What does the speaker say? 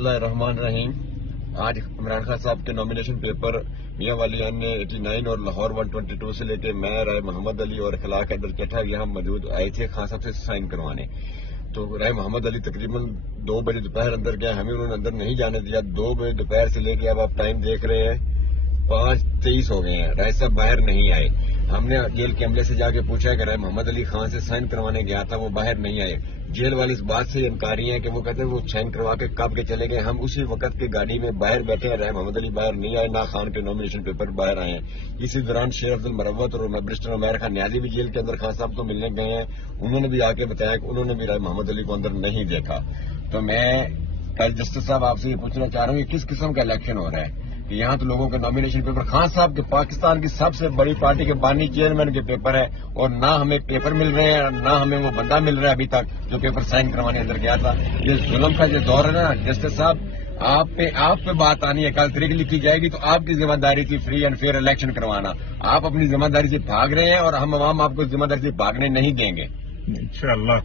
बिस्मिल्लाहिर्रहमानिर्रहीम। आज इमरान खान साहब के नॉमिनेशन पेपर मियां वालियान ने 89 और लाहौर 122 से लेके मैं राय मोहम्मद अली और इखलाक हैदर चट्ठा यहाँ मौजूद आए थे खान साहब से साइन करवाने। तो राय मोहम्मद अली तकरीबन 2 बजे दोपहर अंदर गया, हमें उन्होंने अंदर नहीं जाने दिया। 2 बजे दोपहर से लेके अब आप टाइम देख रहे हैं 5:23 हो गए हैं, राय साहब बाहर नहीं आए। हमने जेल के अमले से जाके पूछा कि राय मोहम्मद अली खान से साइन करवाने गया था, वो बाहर नहीं आए। जेल वाले इस बात से इनकारी हैं कि वो कहते हैं वो साइन करवा के कब के चले गए। हम उसी वक्त की गाड़ी में बाहर बैठे हैं, राय मोहम्मद अली बाहर नहीं आए, ना खान के नॉमिनेशन पेपर बाहर आए हैं। इसी दौरान शेर अब्दुल मरवत और बैरिस्टर उमैर खान न्याजी भी जेल के अंदर खान साहब को मिलने गए हैं। उन्होंने भी आके बताया कि उन्होंने भी राय मोहम्मद अली को अंदर नहीं देखा। तो मैं कल जस्टिस साहब आपसे ये पूछना चाह रहा हूँ कि किस किस्म का इलेक्शन हो रहा है कि यहाँ तो लोगों के नॉमिनेशन पेपर खान साहब के पाकिस्तान की सबसे बड़ी पार्टी के बानी चेयरमैन के पेपर है और ना हमें पेपर मिल रहे हैं, ना हमें वो बंदा मिल रहा है अभी तक जो पेपर साइन करवाने अंदर गया था। ये जुल्म का जो दौर है ना जस्टिस साहब, आप पे बात आनी है, कल तारीख लिखी जाएगी तो आपकी जिम्मेदारी थी फ्री एंड फेयर इलेक्शन करवाना। आप अपनी जिम्मेदारी से भाग रहे हैं और हम आवाम आपको जिम्मेदारी से भागने नहीं देंगे। इंशाअल्लाह।